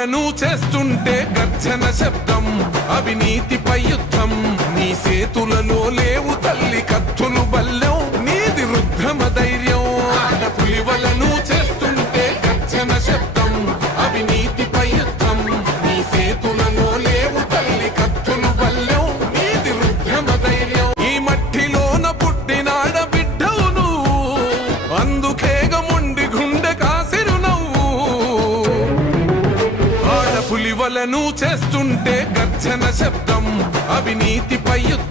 పులివలను చేస్తుంటే గర్జన శబ్దం, అవినీతిపై యుద్ధం. నీ సేతులలో లేవు తల్లి కత్తులు బల్లెం, నీది రుద్రమ ధైర్యం. పులివలను చేస్తుంటే గర్జన శబ్దం, అవినీతిపై యుద్ధం. నీ సేతులలో లేవు తల్లి కత్తులు బల్లెం, నీది రుద్రమ ధైర్యం. ఈ మట్టిలోన పుట్టినాడ బిడ్డవు నువ్వు, అందుకేగ మొండి గుండె కాసిరు నవ్వు. పులివలను చేస్తుంటే గర్జన శబ్దం, అవినీతిపై యుద్ధం.